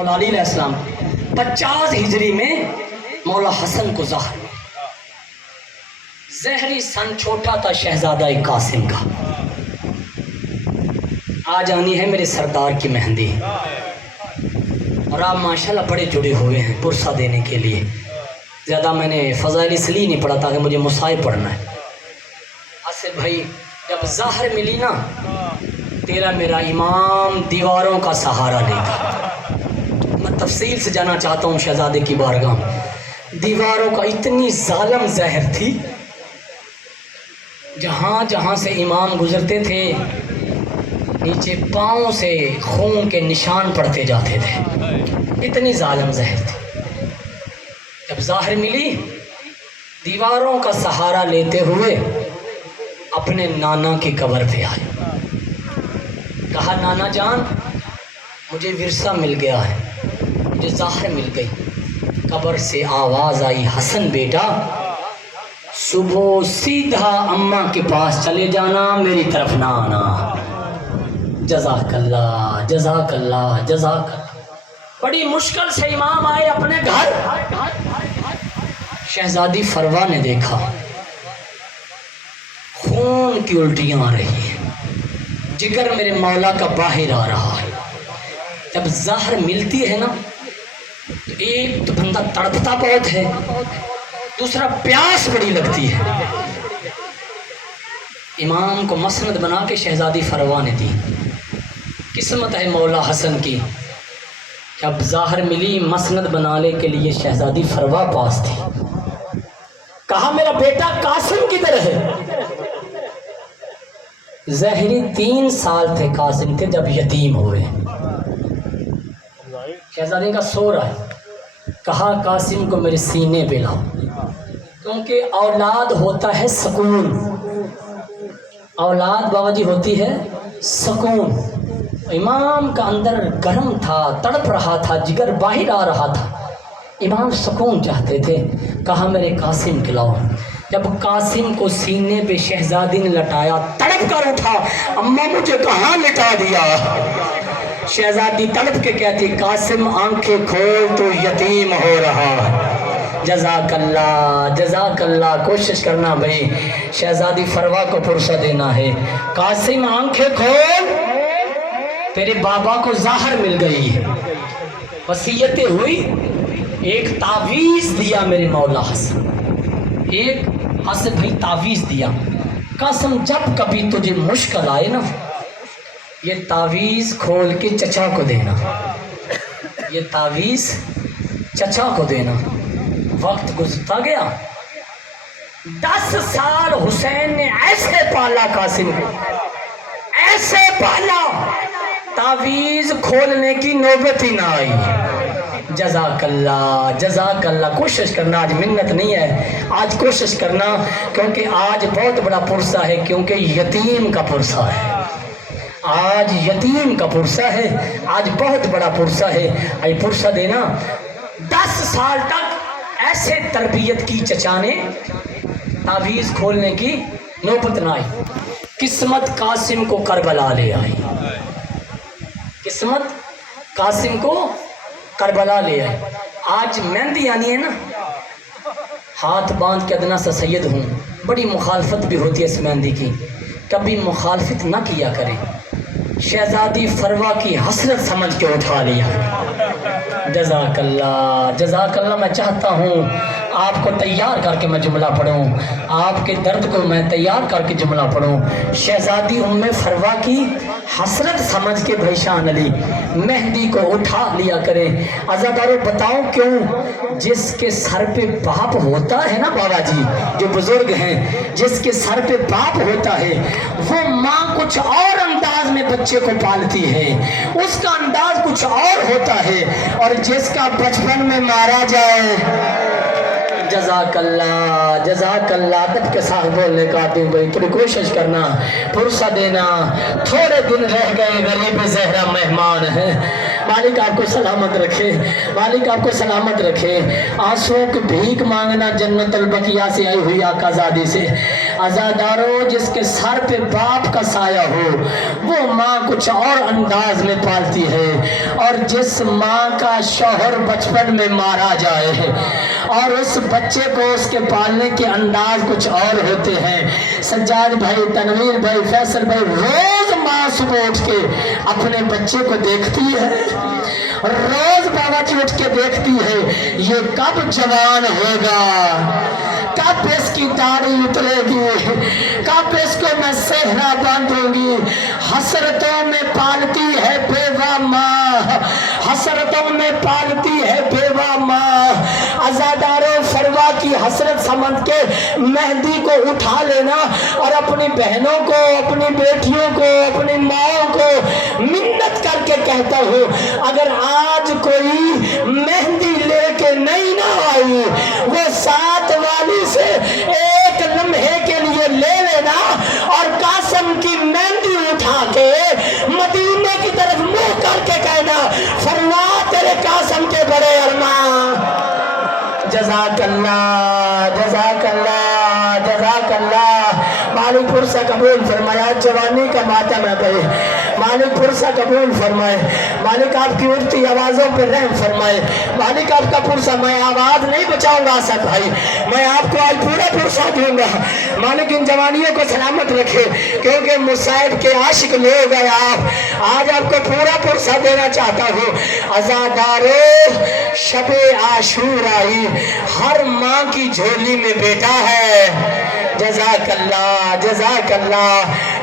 مولا علی علیہ السلام 50 ہجری میں مولا حسن کو ظاہر میں زہری سن چھوٹا تھا شہزادہ قاسم کا. آج آنی ہے میرے سردار کی مہندی اور آپ ماشاءاللہ بڑے جڑے ہوئے ہیں پرسہ دینے کے لیے. زیادہ میں نے فضائل اس لیے نہیں پڑھا تھا کہ مجھے مصائب پڑھنا ہے. آصف بھائی جب ظاہر ملی نا تیرا میرا امام دیواروں کا سہارا لے گا. میں تفصیل سے جانا چاہتا ہوں شہزادے کی بارگاہ میں. دیواروں کا اتنی ظالم زہر تھی، جہاں جہاں سے امام گزرتے تھے نیچے پاؤں سے خون کے نشان پڑتے جاتے تھے. اتنی ظالم زہر تھی. جب ظاہر ملی دیواروں کا سہارا لیتے ہوئے اپنے نانا کی قبر پہ آئے. کہا نانا جان مجھے ورثہ مل گیا ہے، مجھے ظاہر مل گئی. قبر سے آواز آئی حسن بیٹا صبح سیدھا اماں کے پاس چلے جانا، میری طرف نہ آنا. جزاک اللہ جزاک اللہ جزاک اللہ. بڑی مشکل سے امام آئے اپنے گھر. شہزادی فروا نے دیکھا خون کی الٹیاں آ رہی ہیں، جگر میرے مولا کا باہر آ رہا ہے. جب ظاہر ملتی ہے نا تو ایک تو بندہ تڑپتا بہت ہے، دوسرا پیاس بڑی لگتی ہے. امام کو مسند بنا کے شہزادی فروا نے دی. قسمت ہے مولا حسن کی، جب ظاہر ملی مسند بنانے کے لیے شہزادی فروا پاس تھی. کہا میرا بیٹا قاسم کدھر ہے؟ زہری 3 سال تھے قاسم کے جب یتیم ہوئے. شہزادی کا سو رہا ہے. کہا قاسم کو میرے سینے پہ لاؤ، کیونکہ اولاد ہوتا ہے سکون. اولاد بابا جی ہوتی ہے سکون. امام کا اندر گرم تھا، تڑپ رہا تھا، جگر باہر آ رہا تھا. امام سکون چاہتے تھے. کہا میرے قاسم کے لاؤ. جب قاسم کو سینے پہ شہزادی نے لٹایا تڑپ کر اٹھا، اماں مجھے کہاں لٹا دیا؟ شہزادی تڑپ کے کہتی قاسم آنکھیں کھول تو یتیم ہو رہا ہے. جزاک اللہ جزاک اللہ. کوشش کرنا بھائی شہزادی فروا کو پرسہ دینا ہے. قاسم آنکھیں کھول، تیرے بابا کو ظاہر مل گئی. وصیتیں ہوئی. ایک تعویذ دیا میرے مولا حسن، ایک حسن بھائی تعویذ دیا. قاسم جب کبھی تجھے مشکل آئے نا یہ تعویذ کھول کے چچا کو دینا، یہ تعویذ چچا کو دینا. وقت گزرتا گیا. 10 سال حسین نے ایسے پالا قاسم کو، ایسے پالا تعویذ کھولنے کی نوبت ہی نہ آئی. جزاک اللہ جزاک اللہ. کوشش کرنا، آج منت نہیں ہے، آج کوشش کرنا، کیونکہ آج بہت بڑا پرسہ ہے، کیونکہ یتیم کا پرسہ ہے. آج یتیم کا پرسہ ہے، آج بہت بڑا پرسہ ہے. آج پرسہ دینا. 10 سال تک ایسے تربیت کی چچا نے، تعویذ کھولنے کی نوبت نہ آئی. قسمت قاسم کو کربلا لے آئی. قسمت قاسم کو کربلا لے آئی. آج مہندی آنی ہے نا، ہاتھ باندھ کے ادنا سا سید ہوں. بڑی مخالفت بھی ہوتی ہے اس مہندی کی، کبھی مخالفت نہ کیا کرے. شہزادی فروا کی حسرت سمجھ کے اٹھا لیا. جزاک اللہ جزاک اللہ. میں چاہتا ہوں آپ کو تیار کر کے میں جملہ پڑھوں، آپ کے درد کو میں تیار کر کے جملہ پڑھوں. شہزادی ام فروا کی حسرت سمجھ کے بھائی شان علی مہندی کو اٹھا لیا کرے. عزادارو بتاؤں کیوں؟ جس کے سر پہ باپ ہوتا ہے نا بابا جی جو بزرگ ہیں، جس کے سر پہ باپ ہوتا ہے وہ ماں کچھ اور انداز میں بچے کو پالتی ہے، اس کا انداز کچھ اور ہوتا ہے. اور جس کا بچپن میں مارا جائے. جزاک اللہ جزاک اللہ. ادب کے ساتھ بولنے کا دوں بھائی تھوڑی کوشش کرنا، پرسہ دینا. تھوڑے دن رہ گئے، غریب زہرا مہمان ہے. مالک آپ کو سلامت رکھے، مالک آپ کو سلامت رکھے. آنسوؤں کی بھیک مانگنا جنت البقیہ سے آئی ہوئی آقا زادی سے. عزادارو جس کے سر پہ باپ کا سایہ ہو وہ ماں کچھ اور انداز میں پالتی ہے، اور جس ماں کا شوہر بچپن میں مارا جائے اور اس بچے کو اس کے پالنے کے انداز کچھ اور ہوتے ہیں۔ سجاد بھائی، تنویر بھائی، فیصل بھائی، روز ماں صبح اٹھ کے اپنے بچے کو دیکھتی ہے، روز بابا جی اٹھ کے دیکھتی ہے یہ کب جوان ہوگا، کب اس کی داڑھی اترے گی، کب اس کو میں صحرا باندھوں گی۔ حسرتوں میں پالتی ہے بیوہ ماں، حسرتوں میں پالتی ہے بیوہ ماں۔ عزاداروں، فروا کی حسرت سمجھ کے مہندی کو اٹھا لینا اور اپنی بہنوں کو، اپنی بیٹیوں کو، اپنی ماں کو منت کر کے کہتا ہوں، اگر آج کوئی مہندی لے کے نہیں نہ آئی وہ ساتھ والی سے ایک لمحے کے لیے لے لینا اور قاسم کی مہندی اٹھا کے مدینے کی طرف منہ کر کے کہنا، فرما تیرے قاسم کے بڑے ارمان۔ جزاک اللہ، جزاک اللہ، جزاک اللہ۔ مالک پرسہ قبول فرمایا، جوانی کا ماتم ہے بھائی، مالک پرسہ قبول فرمائے، مالک آپ کی اٹھتی آوازوں پر رحم فرمائے، مالک آپ کا پرسہ، میں آواز نہیں بچاؤں گا اسد بھائی، میں آپ کو آج پورا پرسہ دوں گا۔ مالک ان جوانیوں کو سلامت رکھے کیونکہ مصائب کے عاشق لوگ ہیں آپ، آج آپ کو پورا پرسہ دینا چاہتا ہوں۔ عزادارو، شب عاشور آئی، ہر ماں کی جھولی میں بیٹا ہے۔ جزاک اللہ، جزاک اللہ۔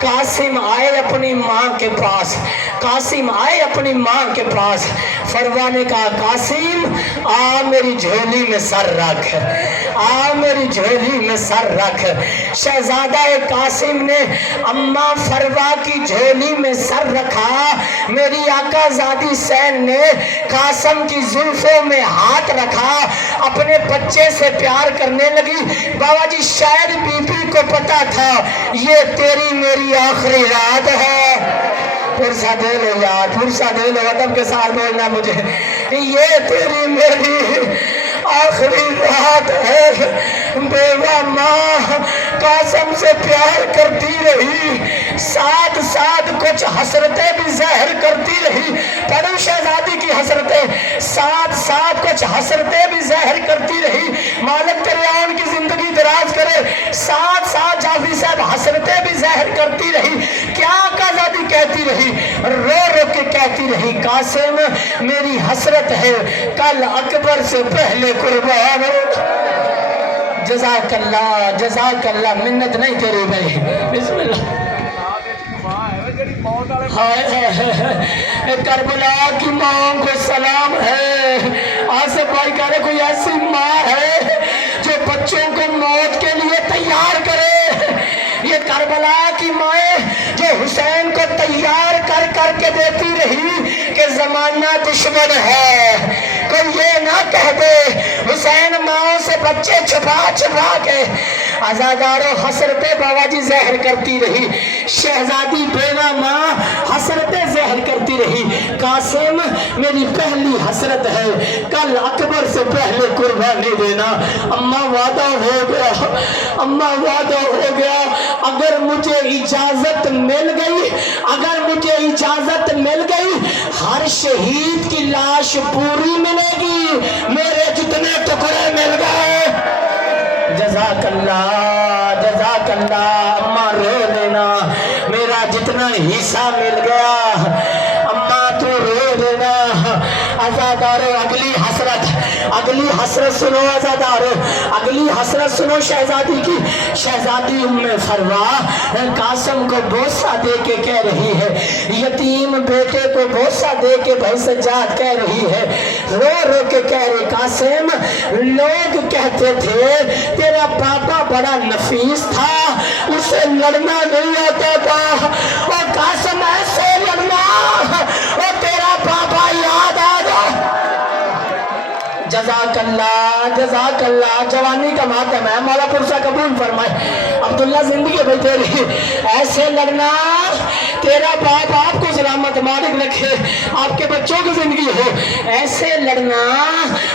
قاسم آئے اپنی ماں کے پاس، قاسم آئے اپنی ماں کے پاس، فروا نے کہا قاسم آ میری جھولی میں سر رکھ، آ میری جھولی میں سر رکھ۔ شہزادہ قاسم نے اماں فروا کی جھولی میں سر رکھا، میری آقا زادی سین نے قاسم کی زلفوں میں ہاتھ رکھا، اپنے بچے سے پیار کرنے لگی۔ بابا جی شاید بی بی کو پتا تھا یہ تیری میری آخری رات ہے۔ پرسہ دے لو یار، پرسہ دے لو، ادب کے ساتھ بولنا مجھے، یہ تیری میری آخری رات ہے۔ بیوہ ماں قاسم سے پیار کرتی رہی، ساتھ ساتھ کچھ حسرتیں بھی ظاہر کرتی رہی، پڑھو شہزادی کی حسرتیں، ساتھ ساتھ کچھ حسرتیں بھی ظاہر کرتی رہی۔ مالک تریان کی زندگی دراز کرے، ساتھ ساتھ جعفری صاحب حسرتیں بھی ظاہر کرتی رہی۔ کیا آقازادی کہتی رہی، رو رو کے کہتی رہی، قاسم میری حسرت ہے کل اکبر سے پہلے قربان۔ جزاک اللہ، جزاک اللہ، منت نہیں تیری بھائی، بسم اللہ۔ کربلا کی ماں کو سلام ہے۔ آصف بھائی کہہ رہے کوئی ایسی ماں ہے جو بچوں کو موت کے لیے تیار کرے؟ یہ کربلا کی مائیں جو حسین کو تیار کر کر کے دیتی رہی کہ زمانہ دشمن ہے، کوئی یہ نہ کہہ دے حسین ماں سے بچے چھپا چھپا کے۔ عزادارو حسرتیں بابا جی ظاہر کرتی رہی، شہزادی بیوہ ماں حسرتیں ظاہر کرتی رہی، قاسم میری پہلی حسرت ہے کل اکبر سے پہلے قربانی دینا۔ اماں وعدہ ہو گیا، اماں وعدہ ہو گیا، اگر مجھے اجازت مل گئی، اگر مجھے اجازت مل گئی ہر شہید کی لاش پوری ملے گی، میرے جتنے ٹکڑے مل گئے۔ جزاک اللہ، جزاک اللہ۔ اماں رو دینا، میرا جتنا حصہ مل گیا اماں تو رو دینا۔ عزادارو اگلی حسرت، اگلی حسرت سنو عزادارو، اگلی حسرت سنو شہزادی کی۔ شہزادی ام فروا قاسم کو بوسہ دے کے کہہ رہی ہے، یتیم بیٹے کو بوسہ دے کے بھائی سجاد کہہ رہی ہے، رو رو کے کہہ رہی قاسم لوگ کہتے تھے تیرا بابا بڑا نفیس تھا، اسے لڑنا نہیں آتا تھا، اور قاسم ایسے لڑنا اور تیرا بابا یاد آ گیا۔ جزاک اللہ، جزاک اللہ۔ جوانی کا ماتم ہے، مولا پرسہ قبول فرمائے۔ عبداللہ زندگی بھائی تیری ایسے لڑنا، تیرا باپ آپ کو سلامت مالک رکھے، آپ کے بچوں کی زندگی ہو، ایسے لڑنا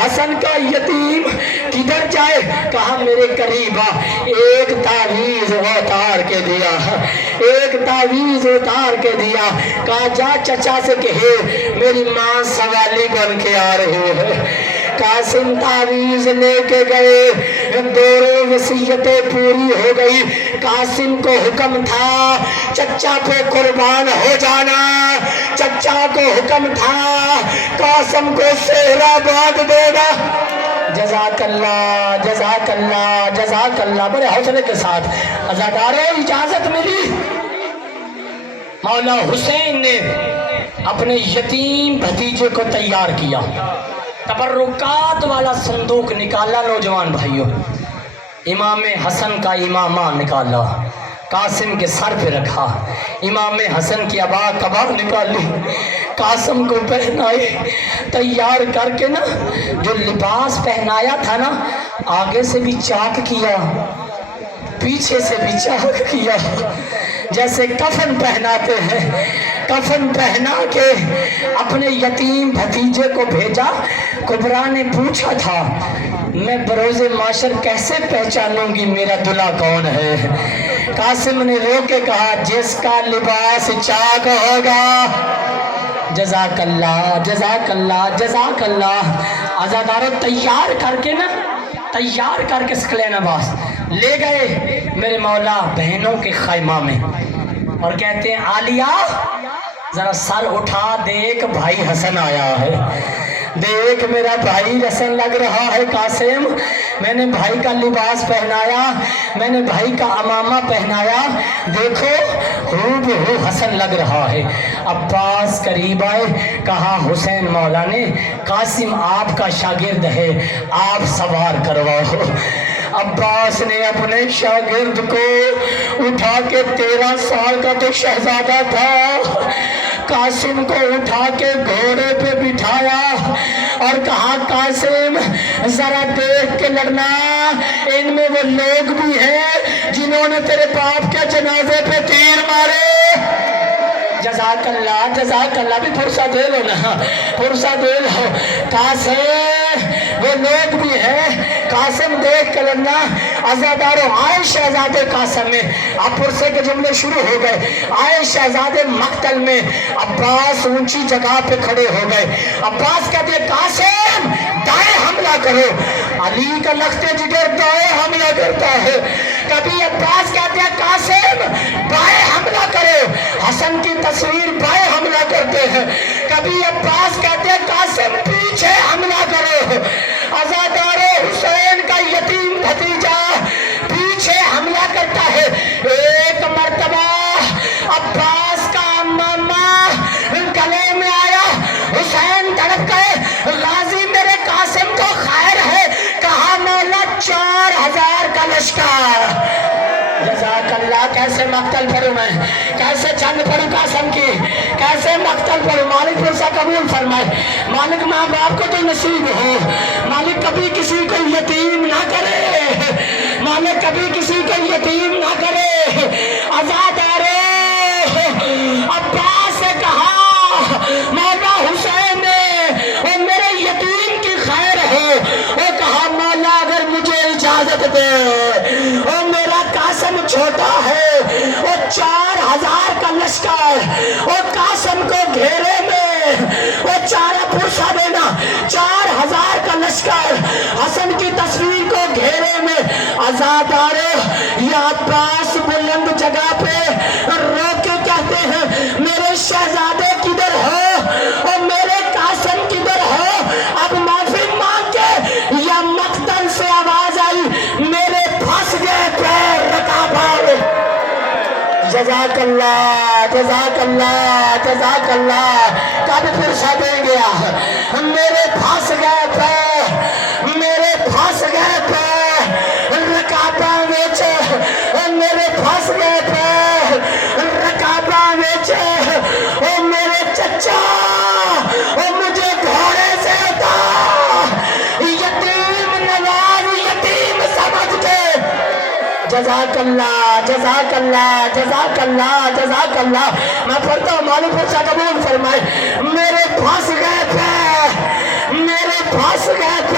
حسن کا یتیم کدھر جائے؟ کہا میرے قریب آ، ایک تعویذ اتار کے دیا، ایک تعویذ اتار کے دیا، کہا جا چچا سے کہے میری ماں سوالی بن کے آ رہی ہے۔ قاسم تعویذ لے کے گئے، دورے وصیتیں پوری ہو گئی۔ قاسم کو حکم تھا چچا پہ قربان ہو جانا، چچا کو حکم تھا قاسم کو صحرا باندھ دینا۔ جزاک اللہ جزاک اللہ جزاک اللہ۔ بڑے حوصلے کے ساتھ عزاداروں اجازت ملی، مولا حسین نے اپنے یتیم بھتیجے کو تیار کیا، تبرکات والا صندوق نکالا نوجوان بھائیوں، امام حسن کا امامہ نکالا، قاسم کے سر پہ رکھا، امام حسن کی ابا کباب نکالی، قاسم کو پہنائی، تیار کر کے نا جو لباس پہنایا تھا نا، آگے سے بھی چاک کیا، پیچھے سے بھی چاک کیا، جیسے کفن پہناتے ہیں، کفن پہنا کے اپنے یتیم بھتیجے کو بھیجا۔ کبرا نے پوچھا تھا میں بروز معاشر کیسے پہچانوں گی میرا دلہا کون ہے؟ قاسم نے رو کے کہا جس کا لباس چاک ہوگا۔ جزاک اللہ جزاک اللہ جزاک اللہ۔ عزاداروں تیار کر کے نا، تیار کر کے سکلین عباس لے گئے میرے مولا بہنوں کے خیمہ میں، اور کہتے ہیں عالیہ ذرا سر اٹھا دیکھ بھائی حسن آیا ہے، دیکھ میرا بھائی حسن لگ رہا ہے قاسم، میں نے بھائی کا لباس پہنایا، میں نے بھائی کا عمامہ پہنایا، دیکھو ہو حسن لگ رہا ہے۔ عباس قریب آئے، کہا حسین مولا نے قاسم آپ کا شاگرد ہے، آپ سوار کرواؤ۔ عباس نے اپنے شاگرد کو اٹھا کے 13 سال کا جو شہزادہ تھا قاسم کو اٹھا کے گھوڑے پہ بٹھایا اور کہا قاسم ذرا دیکھ کے لڑنا، ان میں وہ لوگ بھی ہیں جنہوں نے تیرے باپ کے جنازے پہ تیر مارے۔ جزاک اللہ جزاک اللہ۔ بھی فرصت دے لو نا، فرصت دے لو۔ قاسم وہ لوگ بھی ہیں، قاسم دیکھ کے لڑنا۔ عزاداروں آئے شہزادے قاسم میں، اب پرسے کے جملے شروع ہو گئے، آئے شہزادے مقتل میں، عباس اونچی جگہ پہ کھڑے ہو گئے۔ عباس کہتے ہیں قاسم دائیں حملہ کرو، علی کا لخت جگر دائیں حملہ کرتا ہے۔ کبھی عباس کہتے ہیں قاسم بائیں حملہ کرو، حسن کی تصویر بائیں حملہ کرتے ہیں۔ کبھی عباس کہتے ہیں قاسم پیچھے حملہ کرو۔ عزاداروں حسین کا یتیم بھتیجا پیچھے حملہ کرتا ہے۔ ایک مرتبہ عباس کا امامہ گلے میں آیا، حسین تڑپ گئے، غازی میرے قاسم کو خیر ہے، کہا مولا 4000 کا لشکر۔ جزاک اللہ۔ کیسے مقتل پڑھوں میں، کیسے جنگ پڑھوں قاسم کی، کیسے مقتل پڑھوں؟ مالک پرسا قبول فرمائے، مالک ماں باپ کو تو نصیب ہو، مالک کبھی کسی کو یتیم نہ کرے، مالک کبھی کسی کو یتیم نہ کرے۔ عزادارے عباس سے کہا مولا حسین نے وہ میرے یتیم کی خیر ہو، وہ کہا مولا اگر مجھے اجازت دے، وہ میرا قاسم چھوٹا ہے، وہ 4000 کا لشکر، وہ قاسم کو گھیرے میں، وہ چارہ پرسا دینا، 4000 کا لشکر حسن کی تصویر کو گھیرے میں۔ عزادارے یا عباس بلند جگہ پہ رو کے کہتے ہیں میرے شہزادے کدھر ہو اور میرے قاسم کدھر ہو؟ اب معافی مانگ کے یا مقتل سے آواز آئی میرے پھنس گئے پیر رکابہ۔ جزاک اللہ جزاک اللہ جزاک اللہ۔ کب پھر دیں گیا میرے پھنس گئے پیر، میرے پھنس گئے پیر رکابہ وچ، میرے پھنس گئے پیر رکابہ وچ، او میرے چچا او مجھے گھوڑے سے اتار، یتیم نواز یتیم سمجھ کے۔ جزاک اللہ جزاک اللہ جزاک اللہ جزاک اللہ۔ میں پڑھتا ہوں، مالک پرسا قبول فرمائے، میرے پھنس گئے پیر، میرے پھنس گئے پیر